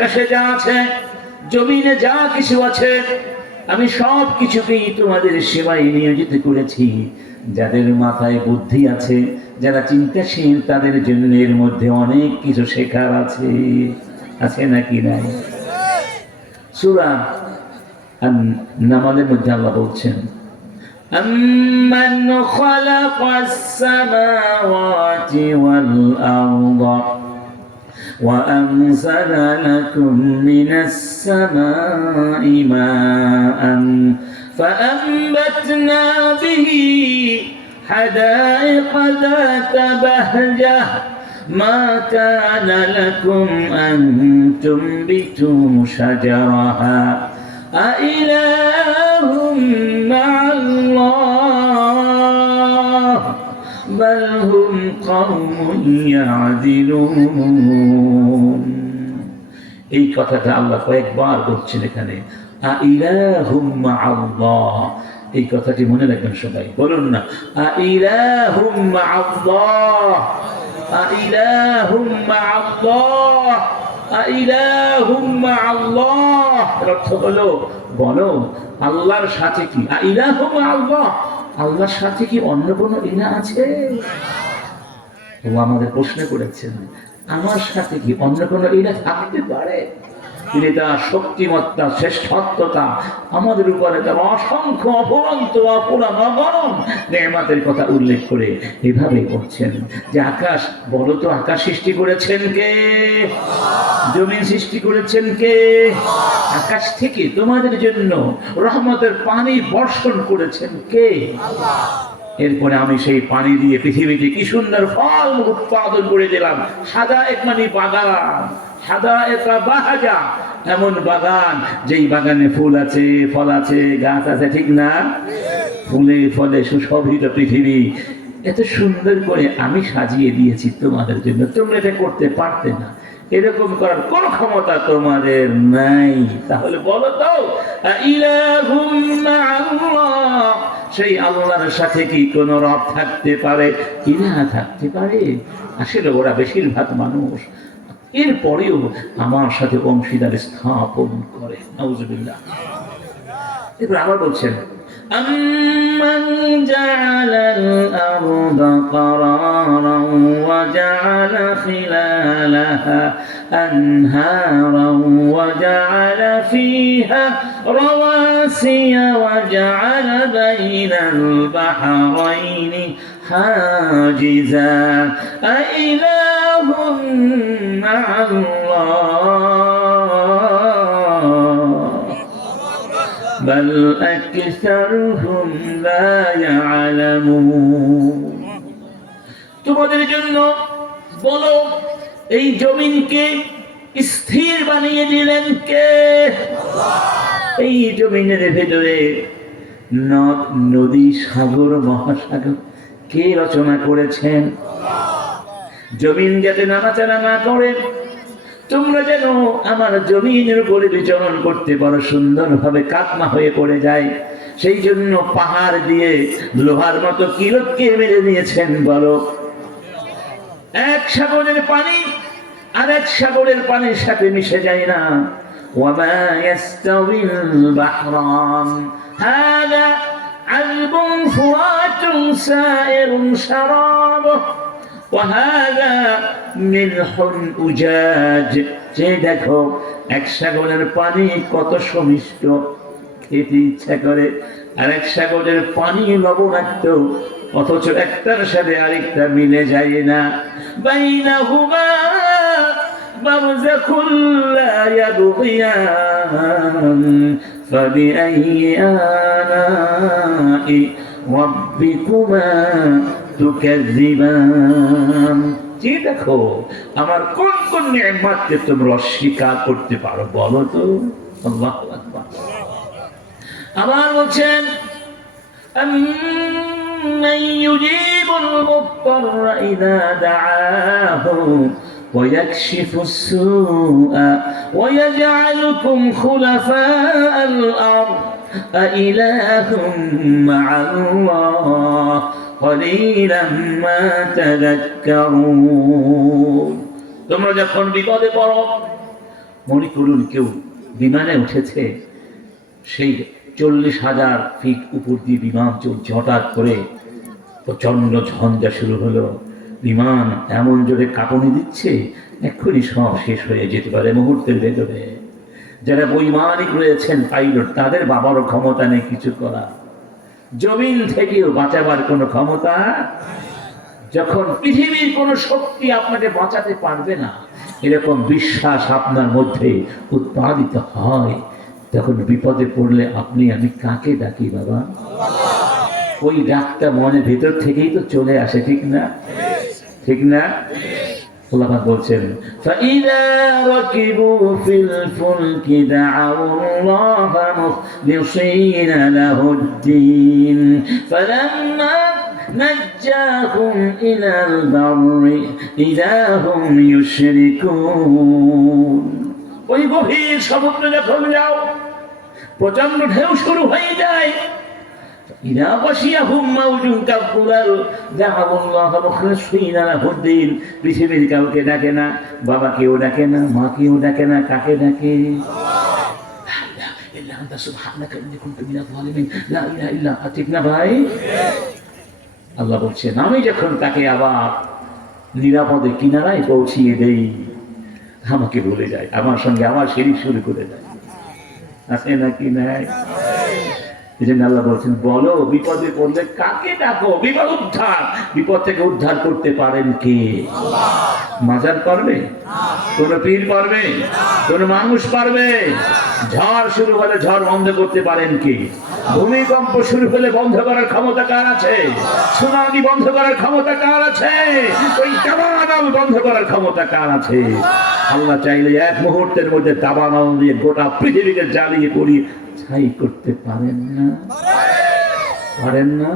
আকাশে যা আছে, জমিনে যা কিছু আছে, আমি সব কিছুকেই তোমাদের সেবায় নিয়োজিত করেছি। যাদের মাথায় বুদ্ধি আছে, যারা চিন্তাশীল, তাদের জন্য এর মধ্যে অনেক কিছু শেখার আছে। আছে নাকি নাই? সূরা আন-নামলের মধ্যে আল্লাহ বলছেন, أَمَّنْ خَلَقَ السَّمَاوَاتِ وَالْأَرْضَ وَأَنزَلَ لَكُم مِّنَ السَّمَاءِ مَاءً فَأَنبَتْنَا بِهِ حَدَائِقَ ذَاتَ بَهْجَةٍ مَا كَانَ لَكُمْ أَن تُنبِتُوا شَجَرَهَا أَإِلَٰهٌ مَّعَ اللَّهِ بَلْ هُمْ قَوْمٌ يَعْدِلُونَ। এই কথাটা আল্লাহ কয়েকবার বলছেন এখানে, আইলাহুম মা'আল্লাহ। এই কথাটি মনে রাখবেন সবাই, বলুন না, আইলাহুম মা'আল্লাহ, আইলাহুম মা'আল্লাহ, আইলাহুম মা'আল্লাহ। অর্থ হলো, বলো আল্লাহর সাথে কি, আইলাহুম মা'আল্লাহ, আল্লাহর সাথে কি অন্য কোনো ইলাহ আছে? ও আমাদের প্রশ্ন করেছেন, আমার সাথে কি অন্য কোনো ইলাহ থাকতে পারে? তিনি তার শক্তিমত্তা, শ্রেষ্ঠত্বতা, আমাদের উপরে তার অসংখ্য অফুরন্ত অপূরণ অগণন নেয়ামতের কথা উল্লেখ করে এভাবেই বলছেন যে, আকাশ, বলো তো আকাশ সৃষ্টি করেছেন কে? জমিন সৃষ্টি করেছেন কে? আকাশ থেকে তোমাদের জন্য রহমতের পানি বর্ষণ করেছেন কে? এরপরে আমি সেই পানি দিয়ে পৃথিবীতে কি সুন্দর ফল উৎপাদন করে দিলাম। সাদা এক মানে বাগান, সাদা একটা বাহাজা, এমন বাগান যেই বাগানে ফুল আছে, ফল আছে, গাছ আছে, ঠিক না? ফুলে ফলে সুশোভিত পৃথিবী এত সুন্দর করে আমি সাজিয়ে দিয়েছি তোমাদের জন্য। তোমরা এটা করতে পারতে না, এরকম করার কোন ক্ষমতা তোমাদের নাই। তাহলে বলো তো, ইলাহুম মা'আল্লাহ, সেই আল্লাহর সাথে কি কোন রব থাকতে পারে, ইলাহ থাকতে পারে? আসলে ওরা বেশিরভাগ মানুষ এরপরেও আমার সাথে অংশীদার স্থাপন করে। নাউজুবিল্লাহ। এরপর আবার বলছেন, أَمَّنْ جَعَلَ الْأَرْضَ قَرَارًا وَجَعَلَ خِلَالَهَا أَنْهَارًا وَجَعَلَ فِيهَا رَوَاسِيَ وَجَعَلَ بَيْنَ الْبَحْرَيْنِ حَاجِزًا أَإِلَٰهٌ مَّعَ اللَّهِ بل أكثرهم لا يعلمون। তোমাদের জন্য বলো, এই জমিনকে স্থির বানিয়ে দিলেন কে? এই জমিনের ভেতরে নদ নদী, সাগর, মহাসাগর কে রচনা করেছেন? জমিন যাতে নাড়াচাড়া না করে, তোমরা যেন আমার জমিনের উপরে বিচরণ করতে পারো, সুন্দরভাবে কাতমা হয়ে পড়ে যায়, সেই জন্য পাহাড় দিয়ে লোহার মতো কিলকে মেরে নিয়েছেন। বলো, এক সাগরের পানি আর এক সাগরের পানির সাথে মিশে যায় না। ওয়ামা ইয়াস্তাউিল বাহরান হাযা আযবুন ফুরাতুন সাইরুন শারাবুহু وهذا ملح أجاج। যে দেখো, এক সাগরের পানি কত সমিষ্ট, খেতে ইচ্ছা করে, আর এক সাগরের পানি লবণাক্ত, অথচ একটার সাথে আরেকটা মিলে যায় না। বাইনাহুমা বারযাখুন লা ইয়াবগিয়ান ফাবিআইয়ি আলাই রাব্বিকুমা তুকাযযিবান। যে দেখো, আমার কোন কোন নিয়ামতকে তোমরা অস্বীকার করতে পারো, বলো তো। আল্লাহু আকবার। আবার বলছেন, আম্মান ইউজিবুল মুত্তাররা ইযা দাআহু ওয়া ইয়াকশিফুস সুআ ওয়া ইয়াজআলুকুম খুলাফাআল আরদ আইলাহুম মা'আল্লাহ কলিলাম মা তাযাক্কারুন। তোমরা যখন বিপদে পড়ো, মনে করুন কেউ বিমানে উঠেছে, সেই 40,000 ফিট উপর দিয়ে বিমান চলছে, হঠাৎ করে প্রচন্ড ঝঞ্ঝা শুরু হলো, বিমান এমন জোরে কাঁপুনি দিচ্ছে, এক্ষুনি সব শেষ হয়ে যেতে পারে মুহূর্তের ভেতরে। যারা বৈমানিক রয়েছেন পাইলট, তাদের বাবারও ক্ষমতা নেই কিছু করা, জমিন থেকেও বাঁচাবার কোনো ক্ষমতা। যখন পৃথিবীর কোনো শক্তি আপনাকে বাঁচাতে পারবে না, এরকম বিশ্বাস আপনার মধ্যে উৎপাদিত হয়, তখন বিপদে পড়লে আপনি আমি কাকে ডাকি বাবা? ওই ডাকটা মনের ভিতর থেকেই তো চলে আসে, ঠিক না? ঠিক না? আল্লাহ পাক বলছেন فَإِذَا رَكِبُوا فِي الْفُلْكِ دَعَوُا اللَّهَ مُخْلِصِينَ لَهُ الدِّينَ فَلَمَّا نَجَّاهُمْ إِلَى الْبَرِّ إِذَا هُمْ يُشْرِكُونَ। ওই গভীর সমুদ্রে যখন যাও, প্রচন্ড ঢেউ শুরু হয়ে যায়, إذا غشيهم موج كالظلل دعوا الله مخلصين له الدين। পৃথিবীর কাউকে ডাকে না, বাবাকেও ডাকে না, মাকেও ডাকে না, কাকে ডাকে? ঠিক না ভাই? আল্লাহ বলছেন আমি যখন তাকে আবার নিরাপদে কিনারায় পৌঁছিয়ে দেই, আমাকে ভুলে যায়, আমার সঙ্গে আমার শিরিক শুরু করে দেয়। আছে নাকি নাই? এই জন্য আল্লাহ বলছেন বলো বিপদে পড়লে কাকে ডাকো? বিপদ উদ্ধার, বিপদ থেকে উদ্ধার করতে পারেন কে? মাজার পারবে? কোন পীর পারবে? কোন মানুষ পারবে? ঝড় শুরু হলে ঝড় বন্ধ করতে পারেন কে? ভূমিকম্প শুরু হলে বন্ধ করার ক্ষমতা কার আছে? সুনামি বন্ধ করার ক্ষমতা কার আছে? ওই দাবানল বন্ধ করার ক্ষমতা কার আছে? আল্লাহ চাইলে এক মুহূর্তের মধ্যে দাবানল দিয়ে গোটা পৃথিবীকে জ্বালিয়ে পড়িয়ে ছাই করতে পারেন না? পারেন না?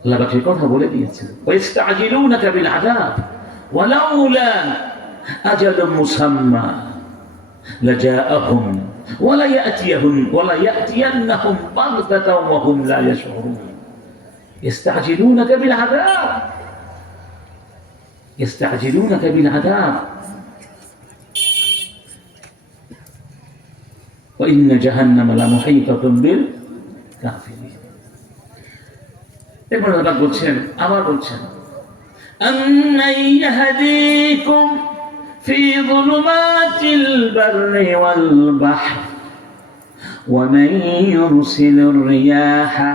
আল্লাহ পাকের কথা বলে দিয়েছেন ওয়াস্তাজিলুনাকা বিল আযাব ওয়ালাউলা আজালুম মুসাম্মা লাজাআহুম ওয়ালা ইয়াতিয়ান্নাহুম বাগতাতাও ওয়া হুম লা ইয়াশউরুন। ইস্তাজিলুনাকা বিল আযাব, ইস্তাজিলুনাকা বিল আযাব ওয়া ইন্না জাহান্নামা লামুহীতাতুন বিল কাফিরিন। এরপর আল্লাহ বলছেন, আবার বলছেন আম্মান ইয়াহদীকুম ফি যুলুমাতিল বাররি ওয়াল বাহর ওয়া মান ইউরসিলুর রিয়াহা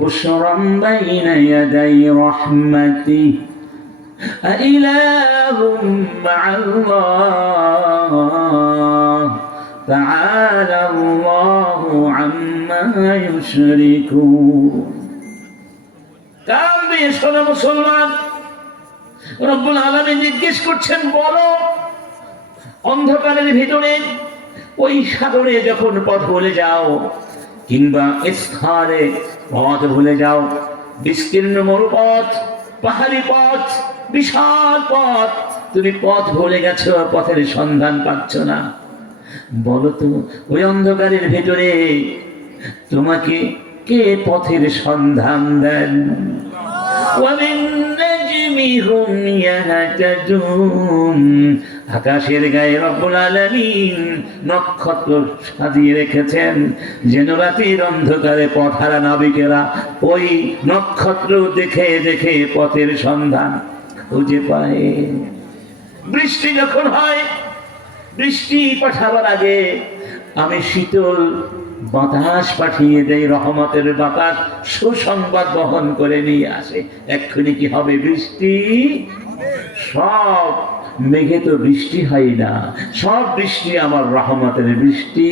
বুশরান বাইনা ইয়াদাই রাহমাতিহি আইলাহুম মা'আল্লাহ তাআলা আল্লাহু আম্মা ইউশরিকুন। কাল দিয়ে শোনো মুসলমান, রব্বুল আলামিন জিজ্ঞেস করছেন বলো অন্ধকারের ভিতরে ওই সাগরে যখন পথ ভুলে যাও, কিংবা স্থানে পথ ভুলে যাও, বিস্তীর্ণ মরুপথ, পাহাড়ি পথ, বিশাল পথ, তুমি পথ ভুলে গেছো, পথের সন্ধান পাচ্ছ না, বলো তো ওই অন্ধকারের ভিতরে তোমাকে কে পথের সন্ধান দেন? আকাশের গায়ে রব্বুল আলামিন নক্ষত্র সাজিয়ে রেখেছেন, যেন রাতের অন্ধকারে পথহারা নাবিকেরা ওই নক্ষত্র দেখে দেখে পথের সন্ধান খুঁজে পায়। বৃষ্টি যখন হয়, বৃষ্টি পাঠাবার আগে আমি শীতল বাতাস পাঠিয়ে দেয়, রহমতের বাতাস সুসংবাদ বহন করে নিয়ে আসে। এক্ষুনি কি হবে? বৃষ্টি। সব মেঘে তো বৃষ্টি হয় না, সব বৃষ্টি আমার রহমতের বৃষ্টি।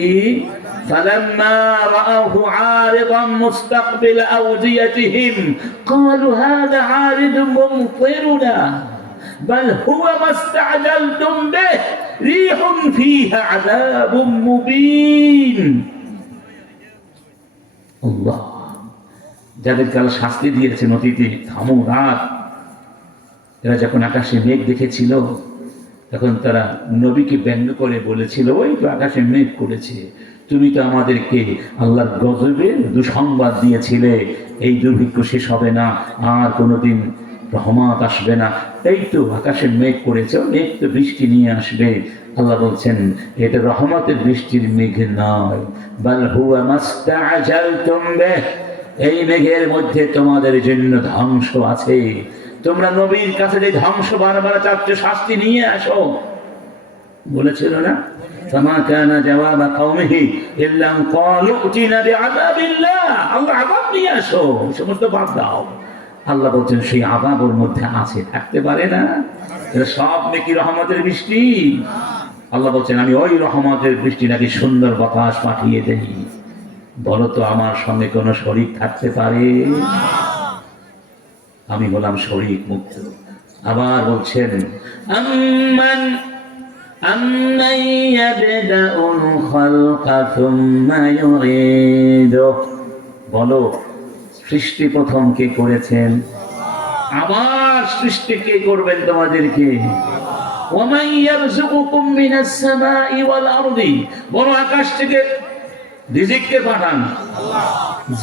فلما رأوه عارضا مستقبل أوديتهم قالوا هذا عارض ممطرنا بل هو ما استعجلتم به ريح فيها عذاب مبين। আল্লাহ যাদেরকে আল্লাহ শাস্তি দিয়েছে নদীতে, থামো রাত, এরা যখন আকাশে মেঘ দেখেছিল তখন তারা নবীকে ব্যঙ্গ করে বলেছিল ওই তো আকাশে মেঘ করেছে, তুমি তো আমাদেরকে আল্লাহর গজবের দুঃসংবাদ দিয়েছিলে, এই দুর্ভিক্ষ শেষ হবে না, আর কোনোদিন রহমত আসবে না। এই তো আকাশে মেঘ করেছে, মেঘ তো বৃষ্টি নিয়ে আসবে। আল্লাহ বলছেন এটা রহমতের বৃষ্টির মেঘ নয়, বাল হুয়া মাস্তাআজালতুম বিহ, এই মেঘের মধ্যে তোমাদের জন্য ধ্বংস আছে। তোমরা নবীর কাছে যে ধ্বংস বারবার চাচ্ছ, শাস্তি নিয়ে আসো বলেছিল না? ফামা কানা জওয়াবা কওমিহি ইল্লা আন ক্বালু উতিনা বিআযাবিল্লাহ, আল্লাহ আযাব নিয়ে আসো, সমস্ত বাদ দাও। আল্লাহ বলছেন সেই আযাবের মধ্যে আছে, থাকতে পারে না। এটা সব নাকি রহমতের বৃষ্টি? আল্লাহ বলছেন আমি ওই রহমতের বৃষ্টি নাকি সুন্দর বাতাস পাঠিয়ে দেই। বলো তো আমার সঙ্গে কোনো শরীক থাকতে পারে? আমি বললাম শরীক মুক্ত। আবার বলছেন আম্মান ইয়াবদাউল খালকা সুম্মা ইউঈদুহু, বলো সৃষ্টি প্রথম কে করেছেন? আবার সৃষ্টি কে করবেন তোমাদেরকে? ওয়ামান ইয়ারযুকুকুম মিনাস সামাই ওয়াল আরদি, বলো আকাশ থেকে রিজিক কে পাঠান? আল্লাহ।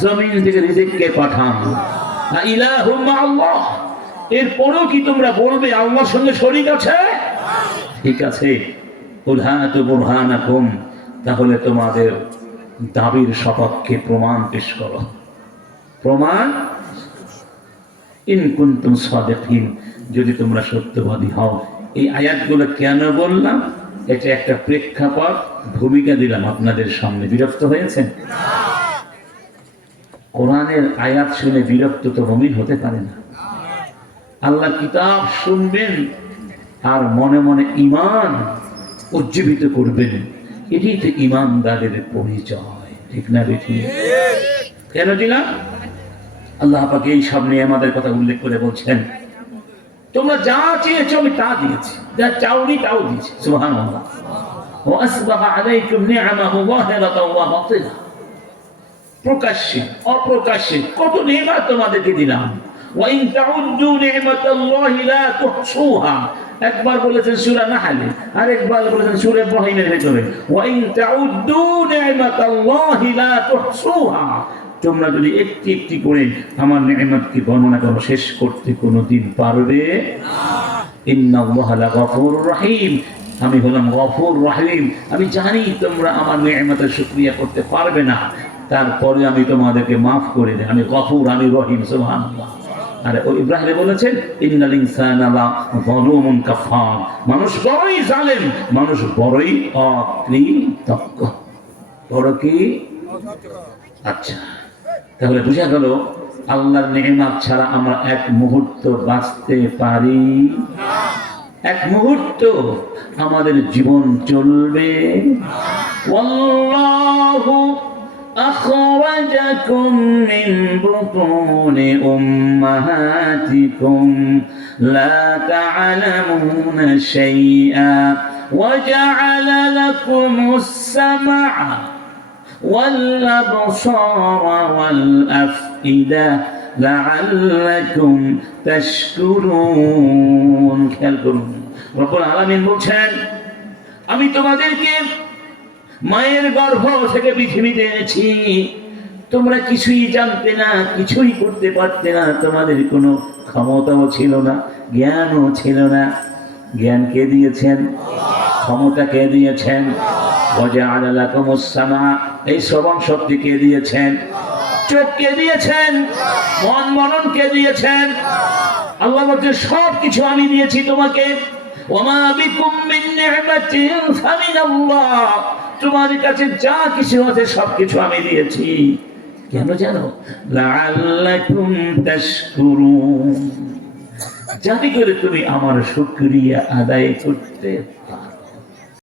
জমিন থেকে রিজিক কে পাঠান? ইলাহুম আল্লাহ। এরপরেও কি তোমরা বলবে আল্লাহর সঙ্গে শরীক আছে? ঠিক আছে, কুল হাতু বুরহানাকুম, তাহলে তোমাদের দাবির সপক্ষে প্রমাণ পেশ করো। প্রমাণ ইন কুনতুম সাদিকিন, যদি তোমরা সত্যবাদী হও। এই আয়াতগুলো কেন বললাম? এটা একটা প্রেক্ষাপট, ভূমিকা দিলাম আপনাদের সামনে। বিরক্ত হয়েছেন? কোরআনের আয়াত শুনে বিরক্ত তো মুমিন হতে পারে না। আল্লাহ কিতাব শুনবেন আর মনে মনে ঈমান উজ্জীবিত করবেন, এটাই তো ঈমানদারের পরিচয়, ঠিক না বেঠি? কেন দিলাম? আল্লাহ পাক এই সামনে আমাদের কথা উল্লেখ করে বলছেন তোমরা যা চেয়েছো আমি তা দিয়েছি, যা চাওনি তাও দিয়েছি। সুবহানাল্লাহ। ওয়া আসবাগা আলাইকুম নি'মাহু যাহিরাতাও ওয়া বাতিনা, প্রকাশ্যে অপ্রকাশ্যে কত নিয়ামত তোমাদেরকে দিলাম। ওয়া ইন তাউদ্দু নি'মাতাল্লাহি লা তুহসুহা, একবার বলেছেন সূরা নাহলে, আরেকবার বলেছেন সূরা ইব্রাহিমের ভিতরে, ওয়া ইন তাউদ্দু নি'মাতাল্লাহি লা তুহসুহা, তোমরা যদি একটি একটি করে আমার নিয়ামতকে গণনা করো, শেষ করতে কোনোদিন পারবে না। ইন্নাল্লাহা লাগাফুরুর রহিম, আমি হলাম গফুর রহিম। আমি জানি তোমরা আমার নিয়ামতের শুকরিয়া করতে পারবে না, তারপরে আমি তোমাদেরকে মাফ করে দেই। আমি গফুর, আমি রহিম। সুবহানাল্লাহ। আর ওই ইব্রাহিম বলেছেন ইন্নাল ইনসানা লাযলুমুন কাফার, মানুষ বড়ই জালেম, মানুষ বড়ই অকৃতজ্ঞ। বড় কি? আচ্ছা, তাহলে বুঝা গেল আল্লাহর নিয়ামত ছাড়া আমরা এক মুহূর্ত বাঁচতে পারি না। এক মুহূর্ত আমাদের জীবন চলবে। ওয়াল্লাহু আখরাজাকুম মিন বুতুনি উম্মাহাতিকুম লা তা'লামুনা শাইআ ওয়া জা'আলা লাকুমুস সামআ والأبصار والأفئدة لعلكم تشكرون। খেয়াল করুন, রব্বুল আলামিন বলছেন আমি তোমাদেরকে মায়ের গর্ভ থেকে পৃথিবীতে এনেছি, তোমরা কিছুই জানতে না, কিছুই করতে পারতে না, তোমাদের কোনো ক্ষমতাও ছিল না, জ্ঞানও ছিল না। জ্ঞান কে দিয়েছেন? ক্ষমতা কে দিয়েছেন? ওয়াজআলা লাকুমুস সামা, এই শ্রবণ শক্তি কে দিয়েছেন? চোখ কে দিয়েছেন? মন মনন কে দিয়েছেন? আল্লাহ বলছেন সব কিছু আমি দিয়েছি তোমাকে। ওয়ামা বিকুম মিন নি'মাতিন ফামিনাল্লাহ, তোমাদের কাছে যা কিছু আছে সব কিছু আমি দিয়েছি। কেন জানো? লাআল্লাকুম তাশকুরুন, যাতে করে তুমি আমার শুকরিয়া আদায় করতে পারো।